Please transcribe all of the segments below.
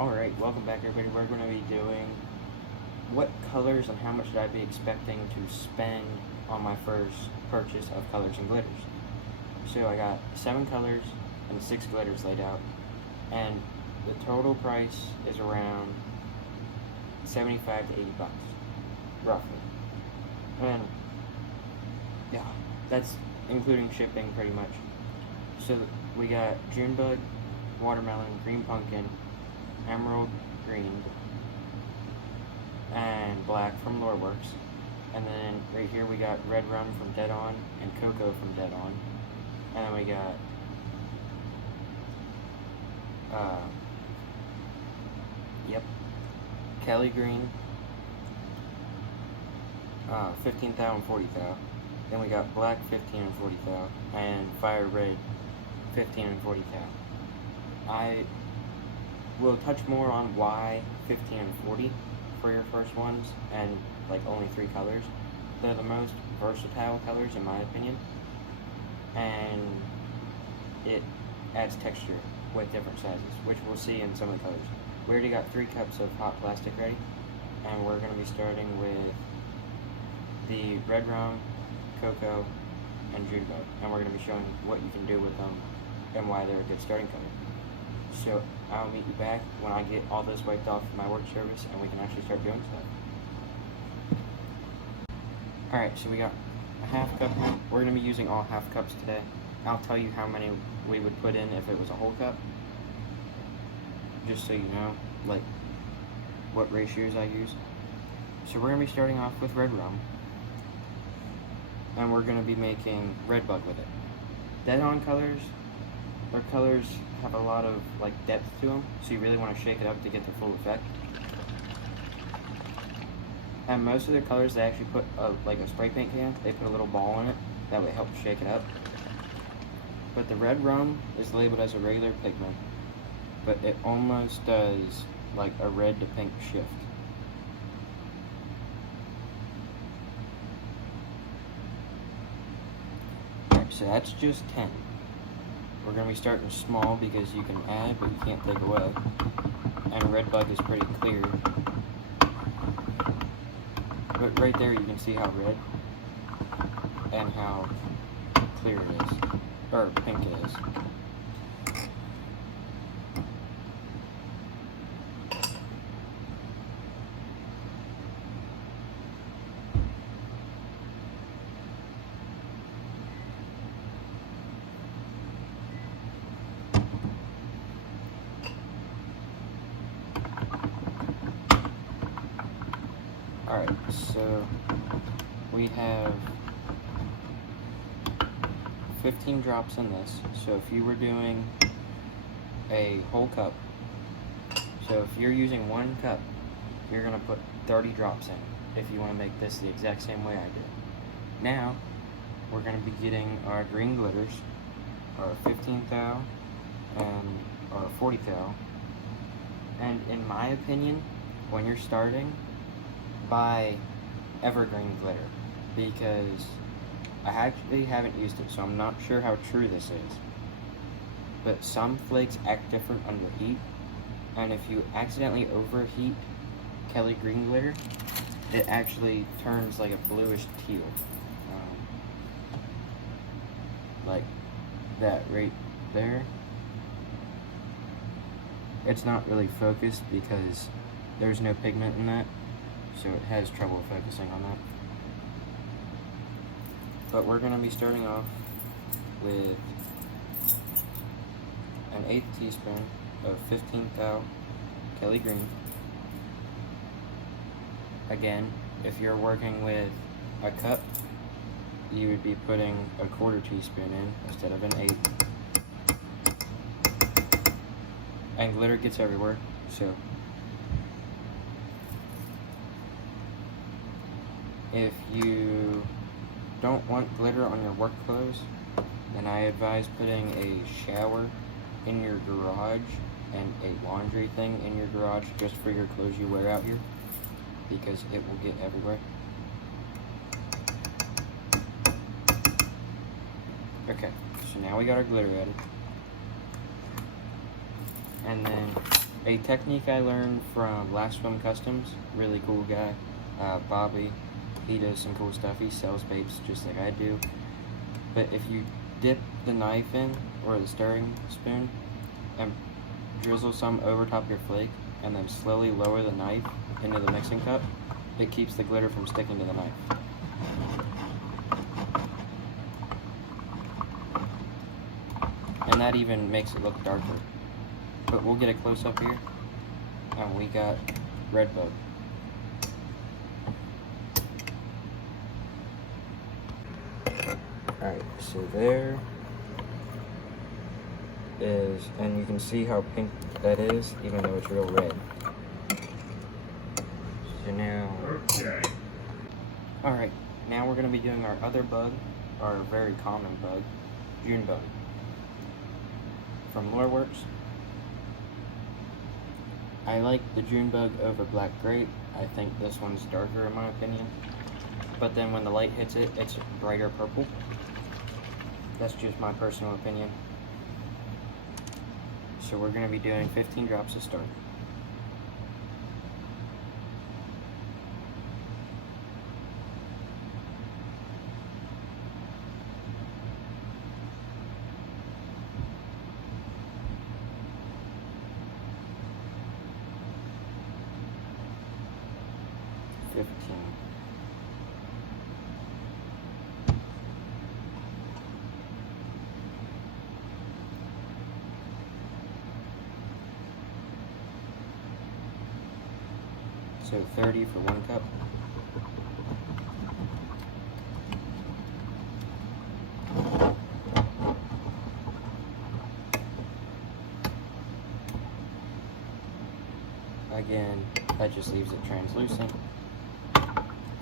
Alright, welcome back everybody. We're going to be doing what colors and how much should I be expecting to spend on my first purchase of colors and glitters. So I got 7 colors and 6 glitters laid out, and the total price is around 75 to 80 bucks, roughly. And yeah, that's including shipping pretty much. So we got Junebug, Watermelon, Green Pumpkin, Emerald Green, and Black from Loreworks. And then right here we got Red Rum from Dead On and Cocoa from Dead On. And then we got Kelly Green, 15 thou and 40 thou. Then we got Black 15 and 40 thou, and Fire Red 15 and 40 thou. I will touch more on why 15 and 40 for your first ones, and like only 3 colors. They're the most versatile colors in my opinion, and it adds texture with different sizes, which we'll see in some of the colors. We already got 3 cups of hot plastic ready, and we're going to be starting with the Red Rum, Cocoa, and Junebug, and we're going to be showing what you can do with them and why they're a good starting color. So I'll meet you back when I get all this wiped off my work service and we can actually start doing stuff. Alright, so we got a half cup. We're going to be using all half cups today. I'll tell you how many we would put in if it was a whole cup, just so you know, like, what ratios I use. So we're going to be starting off with Red Rum, and we're going to be making Red Bug with it. Dead On colors, their colors have a lot of like depth to them, so you really want to shake it up to get the full effect. And most of their colors, they actually put like a spray paint can, they put a little ball in it that would help shake it up. But the Red Rum is labeled as a regular pigment, but it almost does like a red to pink shift. Alright, so that's just 10. We're going to be starting small because you can add, but you can't take away. And Red Bug is pretty clear. But right there you can see how red and how clear it is, or pink it is. Alright, so we have 15 drops in this. So if you were doing a whole cup, so if you're using 1 cup, you're going to put 30 drops in if you want to make this the exact same way I did. Now, we're going to be getting our green glitters, our 15 thou and our 40 thou. And in my opinion, when you're starting, buy evergreen glitter, because I actually haven't used it, so I'm not sure how true this is, but some flakes act different under heat, and if you accidentally overheat Kelly green glitter, it actually turns like a bluish teal, like that right there. It's not really focused because there's no pigment in that, so it has trouble focusing on that. But we're going to be starting off with an 1/8 teaspoon of 15 thou Kelly green. Again, if you're working with a cup, you would be putting a 1/4 teaspoon in instead of an 1/8. And glitter gets everywhere, so if you don't want glitter on your work clothes, then I advise putting a shower in your garage and a laundry thing in your garage just for your clothes you wear out here, because it will get everywhere. So now we got our glitter added. And then A technique I learned from Last Swim Customs, really cool guy, Bobby. He does some cool stuff. He sells baits just like I do. But if you dip the knife in, or the stirring spoon, and drizzle some over top your flake, and then slowly lower the knife into the mixing cup, it keeps the glitter from sticking to the knife. And that even makes it look darker. But we'll get a close up here, and we got red bug. Alright, so there is, and you can see how pink that is, even though it's real red. So now, alright, now we're going to be doing our other bug, our very common bug, June bug, from Loreworks. I like the June bug over black grape. I think this one's darker in my opinion, but then when the light hits it, it's brighter purple. That's just my personal opinion. So we're going to be doing 15 drops to start. So 30 for 1 cup. Again, that just leaves it translucent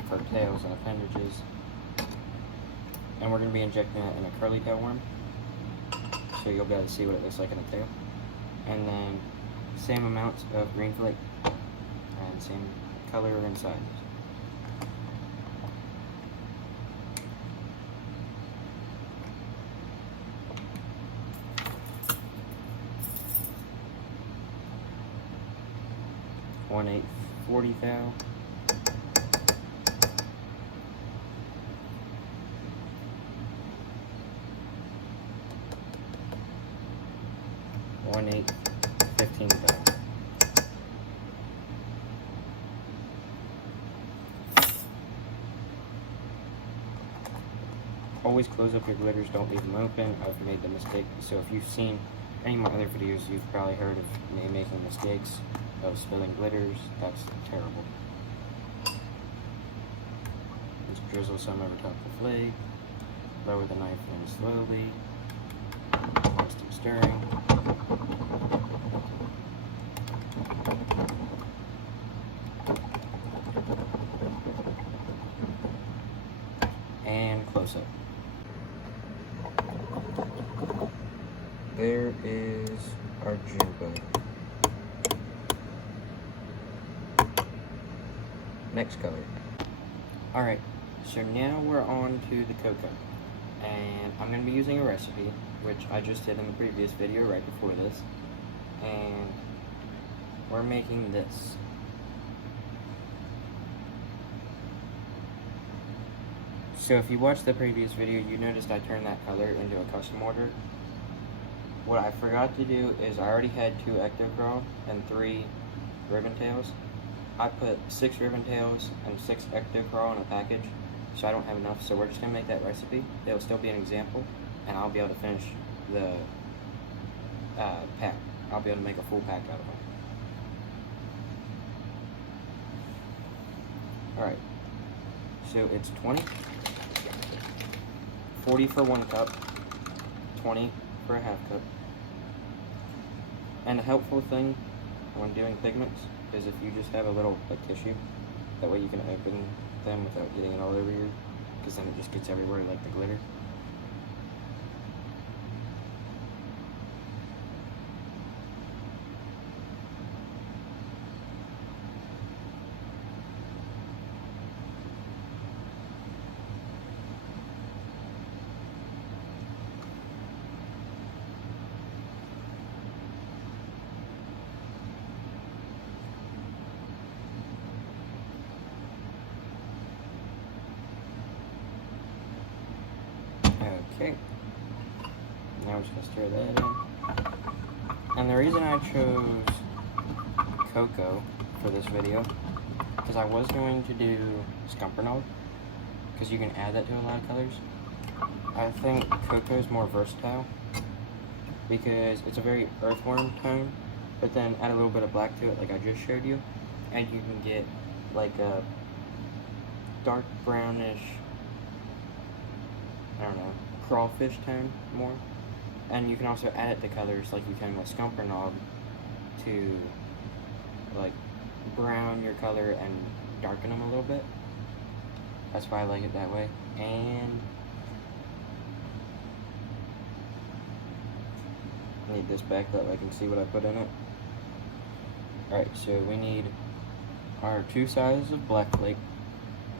for tails and appendages. And we're going to be injecting it in a curly tail worm, so you'll be able to see what it looks like in the tail. And then same amounts of green flake and same color and size. One 40 thou. One 15 thou. Always close up your glitters, don't leave them open. I've made the mistake, so if you've seen any of my other videos, you've probably heard of me making mistakes of spilling glitters. That's terrible. Just drizzle some over top of the flake, lower the knife in slowly, constant stirring. And close up. There is our June bug. Next color. Alright, so now we're on to the cocoa. And I'm going to be using a recipe, which I just did in the previous video right before this. And we're making this. So if you watched the previous video, you noticed I turned that color into a custom order. What I forgot to do is I already had 2 ectocrawl and 3 ribbon tails. I put 6 ribbon tails and 6 ectocrawl in a package, so I don't have enough. So we're just gonna make that recipe. It'll still be an example, and I'll be able to finish the pack. I'll be able to make a full pack out of it. Alright, so it's 20, 40 for 1 cup, 20 for a half cup. And a helpful thing when doing pigments is if you just have a little tissue, that way you can open them without getting it all over you, because then it just gets everywhere like the glitter. Okay. Now we're just gonna stir that in. And the reason I chose cocoa for this video, because I was going to do Scumpernald, because you can add that to a lot of colors. I think cocoa is more versatile, because it's a very earthworm tone, but then add a little bit of black to it like I just showed you, and you can get like a dark brownish, I don't know, crawfish tone more. And you can also add it to colors like you can with Scumpernald to like brown your color and darken them a little bit. That's why I like it that way. And I need this backed up so I can see what I put in it. Alright, so we need our 2 sizes of black flake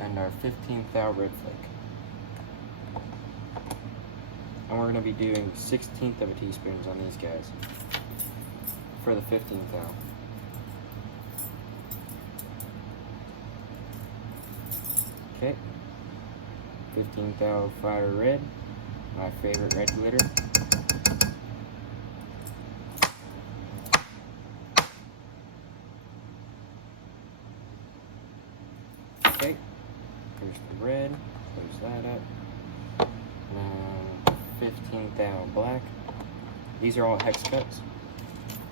and our 15th thou red flake. And we're going to be doing 1/16 of a teaspoon on these guys for the 15th thou. Okay, 15th thou fire red, my favorite red glitter. Okay, here's the red, close that up. Now 15th thou black. These are all hex cuts.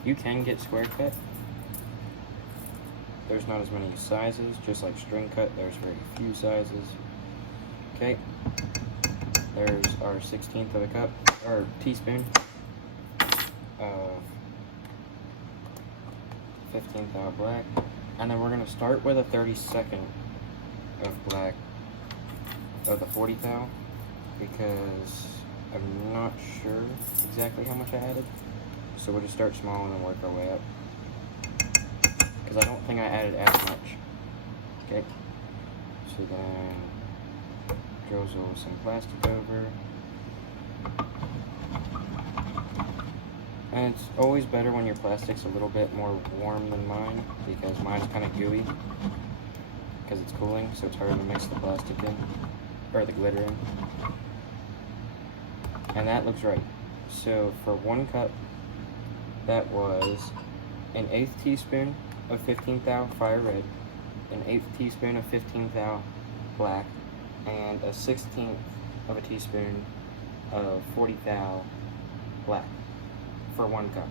You can get square cut. There's not as many sizes, just like string cut, there's very few sizes. Okay, there's our 1/16 of a cup, or teaspoon of 15th thou black. And then we're gonna start with a 32nd of black of the 40th thou, because I'm not sure exactly how much I added. So we'll just start small and then work our way up, because I don't think I added as much. Okay, so then drizzle some plastic over. And it's always better when your plastic's a little bit more warm than mine, because mine's kind of gooey because it's cooling, so it's harder to mix the plastic in, or the glitter in. And that looks right. So for 1 cup, that was an 1/8 teaspoon of 15th thou fire red, an 1/8 teaspoon of 15th thou black, and a 1/16 of a teaspoon of 40th thou black for 1 cup.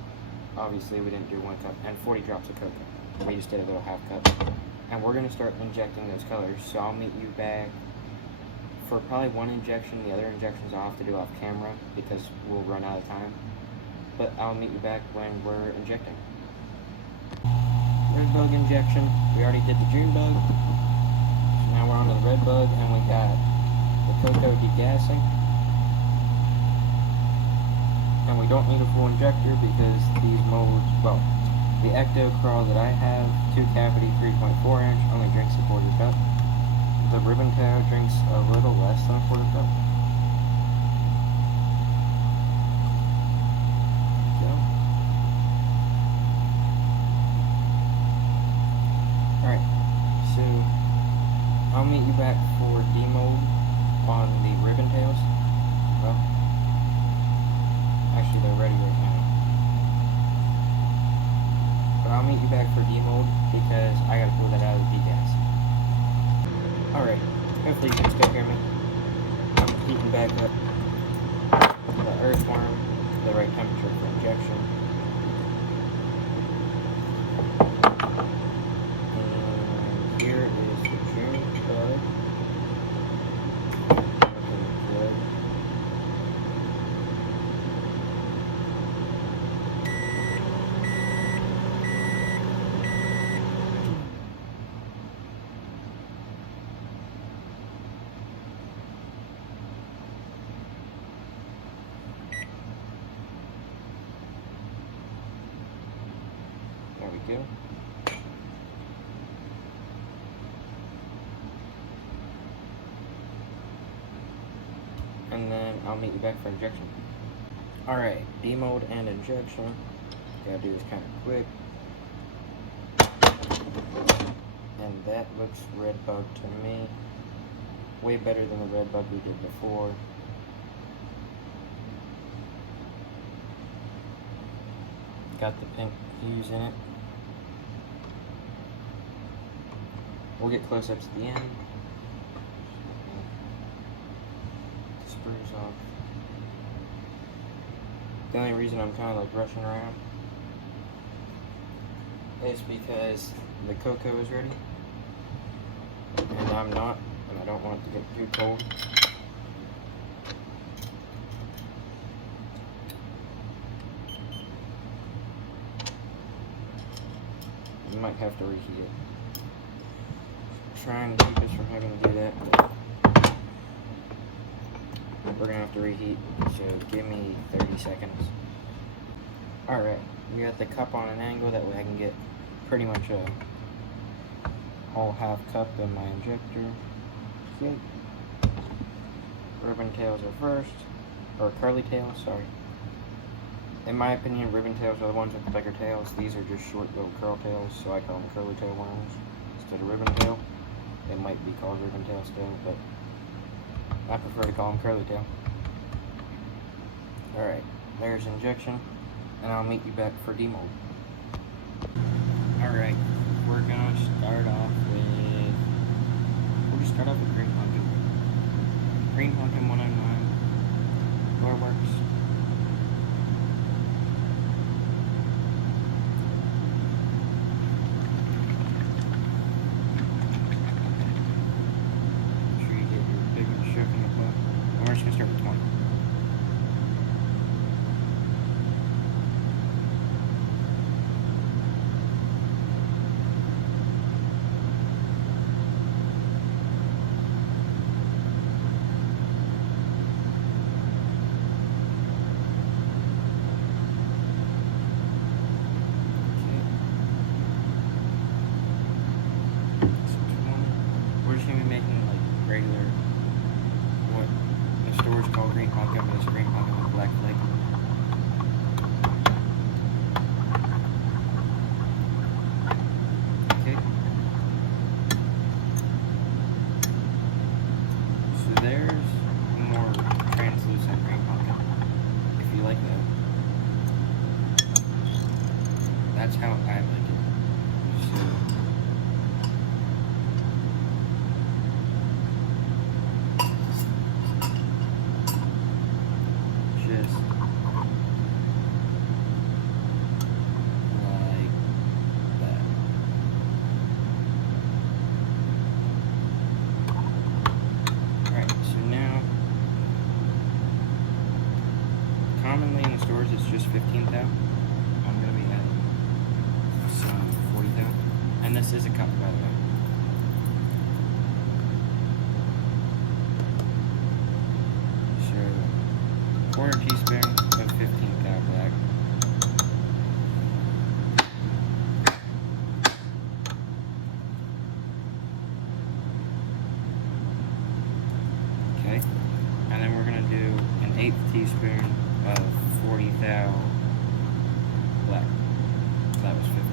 Obviously we didn't do 1 cup, and 40 drops of cocoa. We just did a little half cup. And we're gonna start injecting those colors, so I'll meet you back for probably 1 injection. The other injections I'll have to do off camera because we'll run out of time. But I'll meet you back when we're injecting. Red bug injection. We already did the June bug. Now we're on to the red bug, and we got the cocoa degassing. And we don't need a full injector because these molds, well, the Ecto Crawl that I have, 2 cavity, 3.4 inch, only drinks a 1/4 cup. The Ribbon Tail drinks a little less than a 1/4 cup. So. Alright, so I'll meet you back for demold on the Ribbon Tails. Well, actually they're ready right now. But I'll meet you back for demold because I gotta pull that out of the degas. Alright, hopefully you can still hear me. I'm heating back up the earthworm to the right temperature for injection. And here is the June bug. Looking good. There we go. And then I'll meet you back for injection. Alright, demold and injection. Gotta do this kind of quick. And that looks red bug to me. Way better than the red bug we did before. got the pink hues in it. We'll get close-ups at the end. Spruce off. The only reason I'm kind of like rushing around is because the cocoa is ready and I'm not, and I don't want it to get too cold. You might have to reheat it. Trying to keep us from having to do that, but we're gonna have to reheat, so give me 30 seconds. Alright, we got the cup on an angle, that way I can get pretty much a whole half cup in my injector. Okay. Ribbon tails are first, or curly tails, sorry. In my opinion, ribbon tails are the ones with the bigger tails. These are just short little curl tails, so I call them curly tail worms instead of ribbon tail. They might be called ribbon tail still, but I prefer to call them curly tail. Alright, there's injection, and I'll meet you back for demold. Alright, we're gonna start off with, we'll just start off with Green Pumpkin. Green Pumpkin 109, Gloryworks. Make sure you get your big one shook in the butt. And we're just gonna start with 20. We're just going to be making like regular, what the stores call Green Pumpkin, but it's Green Pumpkin with black flake. Okay. So there's more translucent Green Pumpkin, if you like that. That's how I like it. So, commonly in the stores it's just 15 thou. I'm going to be adding some 40 thou. And this is a cup, by the way. So, quarter teaspoon of 15 thou black. Okay. And then we're going to do an 1/8 teaspoon of 40 thou black. So that was 15.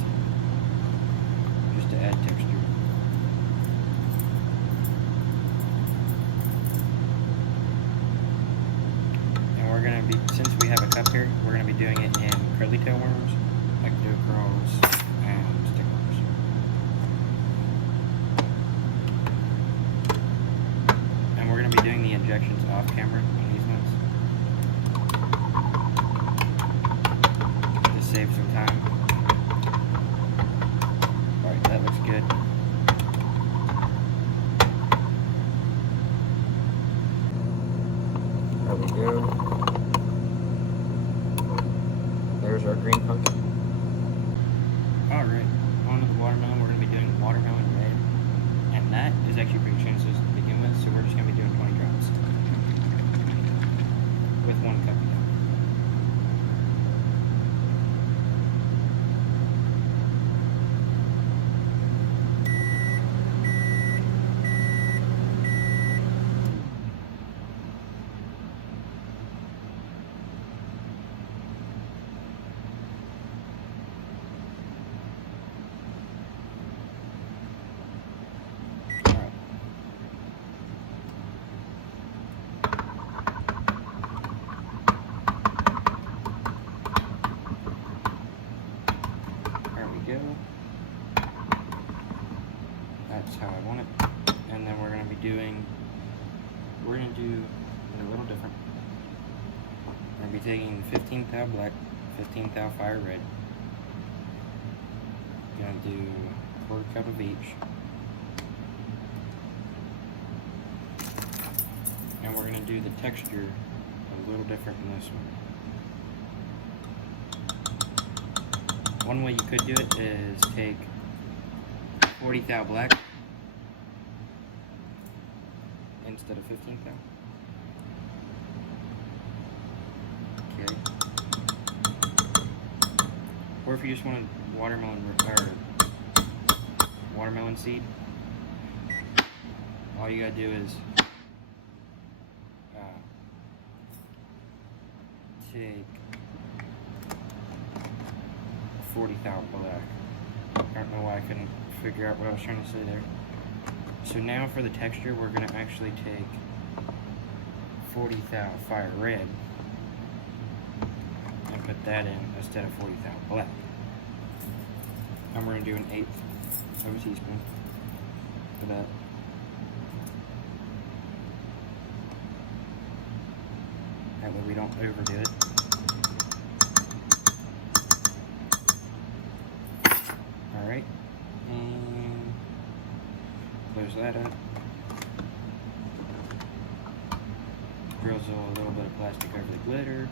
Just to add texture. And we're going to be, since we have a cup here, we're going to be doing it in curly tail worms, ectocurls, and stickworms. And we're going to be doing the injections off camera on these ones. Save some time. Alright, that looks good. There we go. There's our green pumpkin. Alright, on to the watermelon. We're going to be doing watermelon red. And that is actually pretty translucent to begin with, so we're just going to be doing 20 drops. With 1 cup. go. That's how I want it. And then we're going to do a little different. We're going to be taking 15 thou black, 15 thou fire red. Going to do a quarter cup of each. And we're going to do the texture a little different in this one. One way you could do it is take 40 thou black instead of 15 thou. Okay. Or if you just wanted watermelon seed, all you gotta do is take 40 thou black. I don't know why I couldn't figure out what I was trying to say there. So now for the texture, we're going to actually take 40 thou fire red and put that in instead of 40 thou black. And we're going to do 1/8 of a teaspoon for that. That way we don't overdo it. Alright, and close that up. Drizzle a little bit of plastic over the glitter.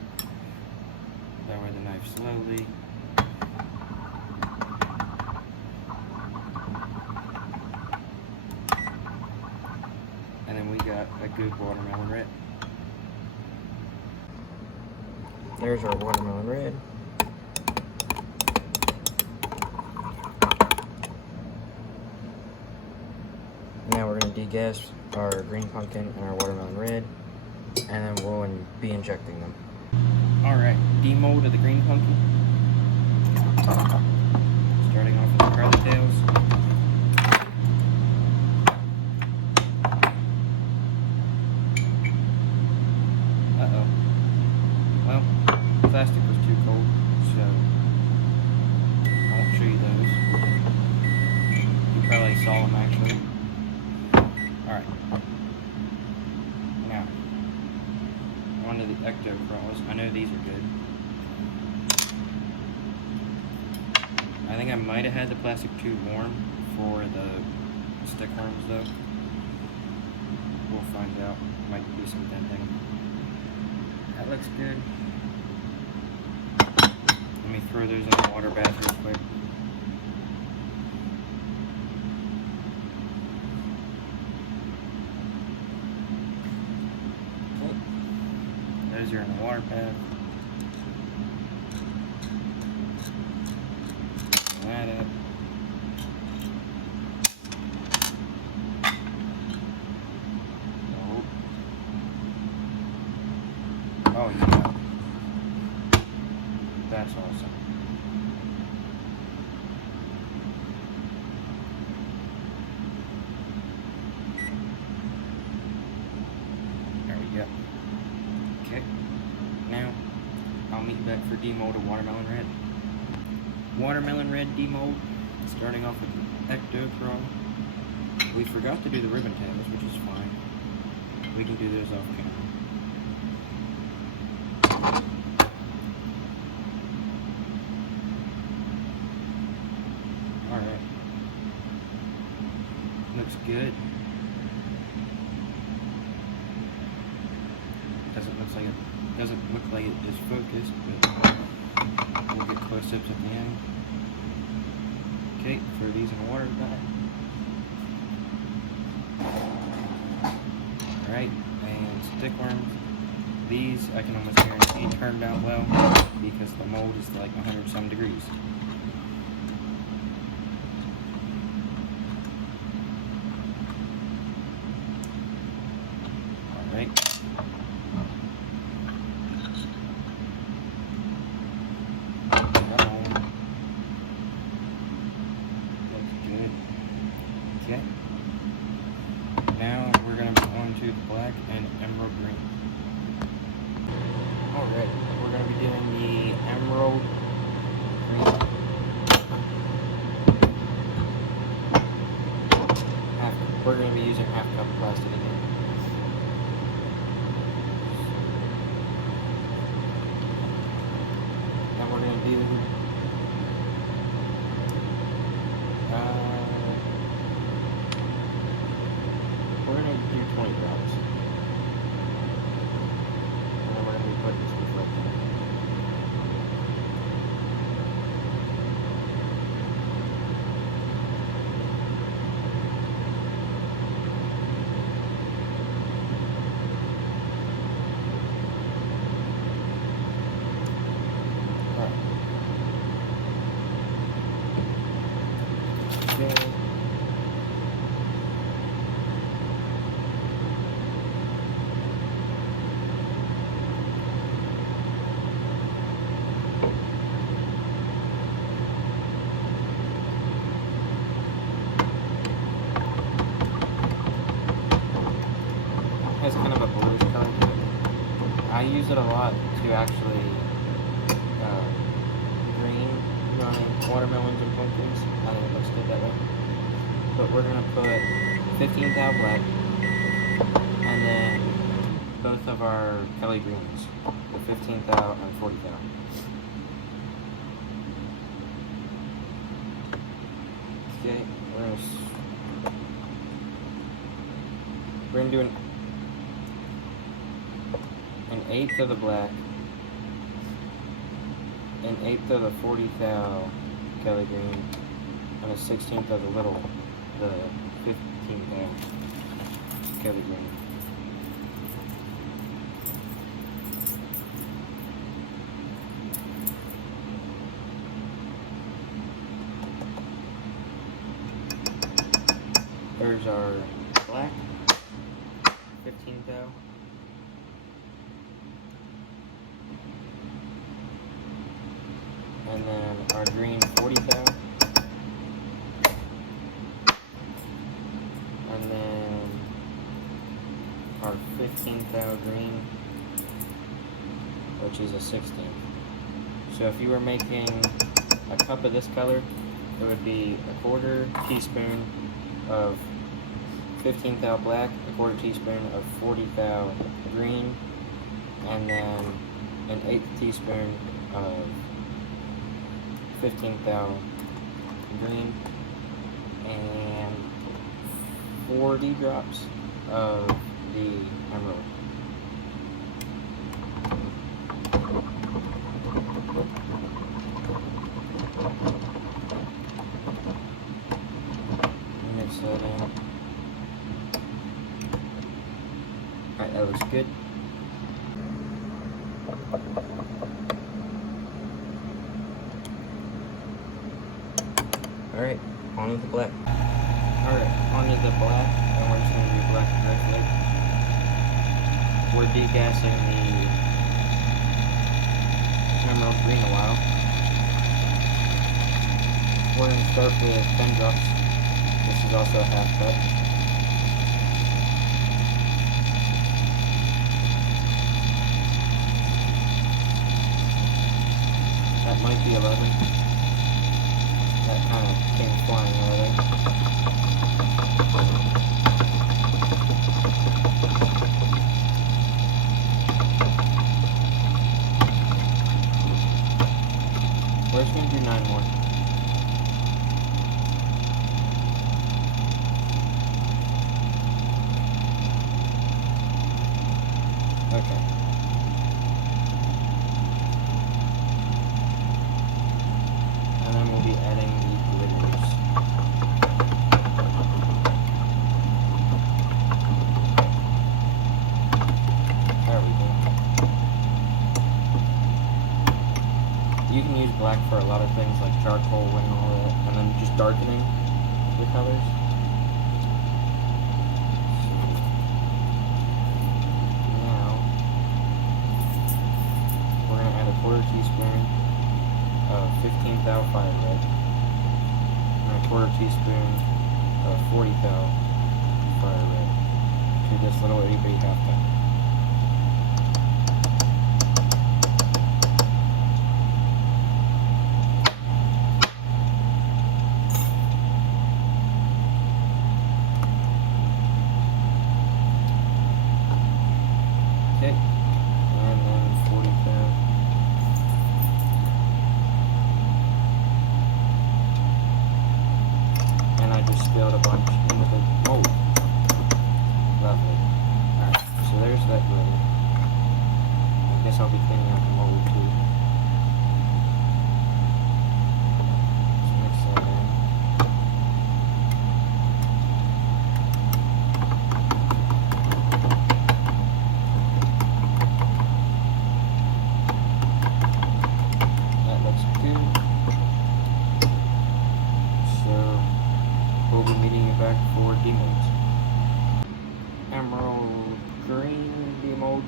Lower the knife slowly. And then we got a good watermelon red. There's our watermelon red. Now we're going to degas our green pumpkin and our watermelon red, and then we'll be injecting them. Alright, demold of the green pumpkin. Starting off with the curly tails. Uh-oh. Well, the plastic was too cold, so I won't show you those. You probably saw them actually. Alright. Now, onto the Ecto-Crawls. I know these are good. I think I might have had the plastic too warm for the stickworms though. We'll find out. Might be some denting. That looks good. Let me throw those in the water bath real quick. Those are in the water bath. That up. Oh yeah. That's awesome. There we go. Okay. Now, I'll meet you back for demold of watermelon red. Watermelon red demold, starting off with Ecto-Crawl. We forgot to do the ribbon tails, which is fine. We can do those off camera. Alright. Looks good. Doesn't look like it is focused, but we'll get close-ups at the end. Okay, throw these in the water bath. Alright, and stickworms. These I can almost guarantee turned out well because the mold is like 100 some degrees. Alright. Okay. Now we're going to move on to the black and emerald green. Alright, we're going to be doing the emerald green. we're going to be using half cup of plastic again. And we're going to do we're going to do 20 drops. And then we're going to be putting some flip in. Okay. Has kind of a bluish color to it. I use it a lot to actually green watermelons and pumpkins. I think it looks good that way. But we're gonna put 15 thou black and then both of our Kelly greens, the 15 thou and 40 thou. Okay, we're gonna do an eighth of the black, an eighth of the 40 thou Kelly green, and a 16th of the 15 thou Kelly green. There's our black, 15 thou. And then our green 40 thou. And then our 15 thou green, which is a 16th. So if you were making a cup of this color, it would be a quarter teaspoon of 15 thou black, a quarter teaspoon of 40 thou green, and then an eighth teaspoon of 15 thou green, and 40 drops of the emerald. Mix that in. Alright, that looks good. Alright, on with the black. Alright, on to the black, and we're just going to do black and red flake. We're degassing the emerald green a while. We're going to start with 10 drops. This is also a half cup. That might be 11. That kind of came flying over there. We're just going to do 9 more. Okay. And then we'll be adding the glitters. There we go. You can use black for a lot of things like charcoal and all that, and then just darkening the colors. Quarter teaspoon of 15 thou fire red, and a quarter teaspoon of 40 thou fire red to this little itty bitty half cup. I just spilled a bunch into the mold. Lovely. Alright, so there's that glitter. I guess I'll be cleaning out the mold too. Let's mix that in. That looks good. So we'll be meeting you back for demolds. Emerald green demold.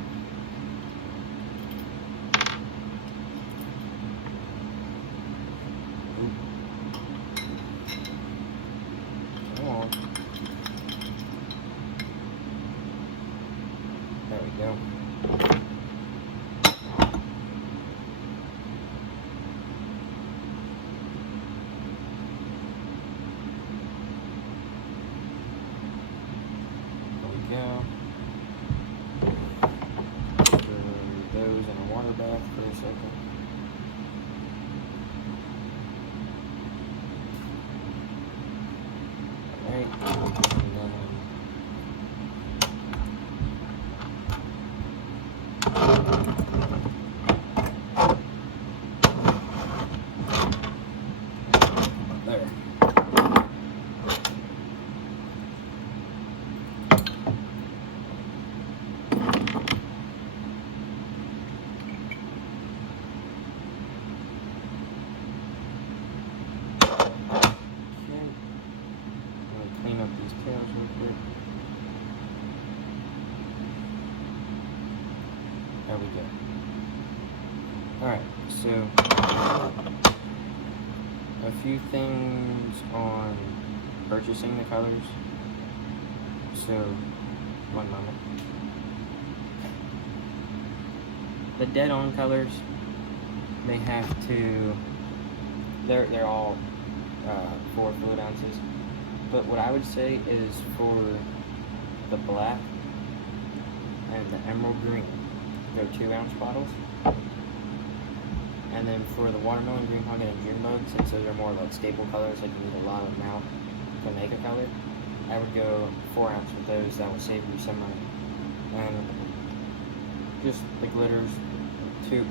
Come on. There we go. Go. Throw those in a water bath for a second. Alright, and then there. Clean up these tails real quick. There we go. Alright, so a few things on purchasing the colors. So, one moment. The dead-on colors, they have to, they're all 4 fluid ounces. But what I would say is for the black and the emerald green, they're 2-ounce bottles. And then for the watermelon, green pumpkin, and June bug, since those are more like staple colors, like you need a lot of them out to make a color, I would go 4 ounce with those. That will save you some money. And just the glitters, two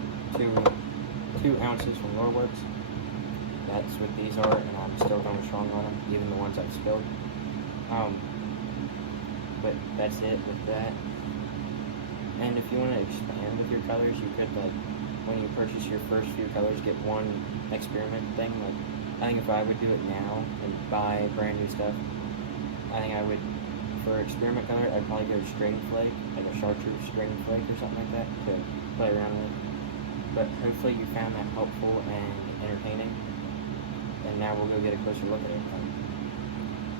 ounces from Loreworks. That's what these are, and I'm still going strong on them, even the ones I've spilled. But that's it with that. And if you want to expand with your colors, you could, like, when you purchase your first few colors, get one experiment thing. Like, I think if I would do it now and buy brand new stuff, I think I would, for experiment color, I'd probably go string flake, like a chartreuse string flake or something like that, to play around with. But hopefully you found that helpful and entertaining. And now we'll go get a closer look at everything.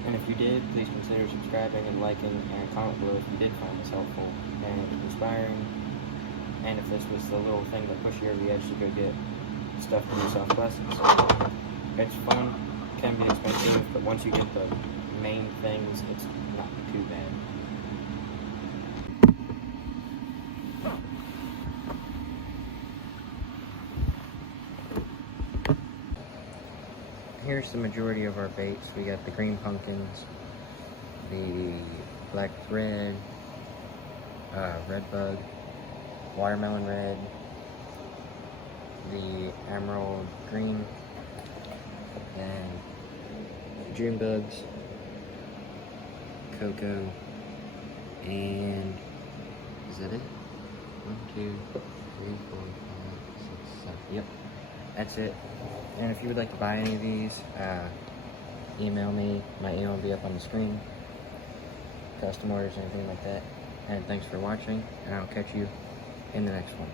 And if you did, please consider subscribing and liking and comment below if you did find this helpful and inspiring. And if this was the little thing that pushed you over the edge to go get stuff for yourself lessons. It's fun, can be expensive, but once you get the main things, it's not too bad. Here's the majority of our baits. We got the green pumpkins, the black thread, red bug, watermelon red, the emerald green, and June bugs, cocoa, and is that it? 1, 2, 3, 4, 5, 6, 7. Yep, that's it. And if you would like to buy any of these, email me. My email will be up on the screen. Custom orders, anything like that. And thanks for watching, and I'll catch you in the next one.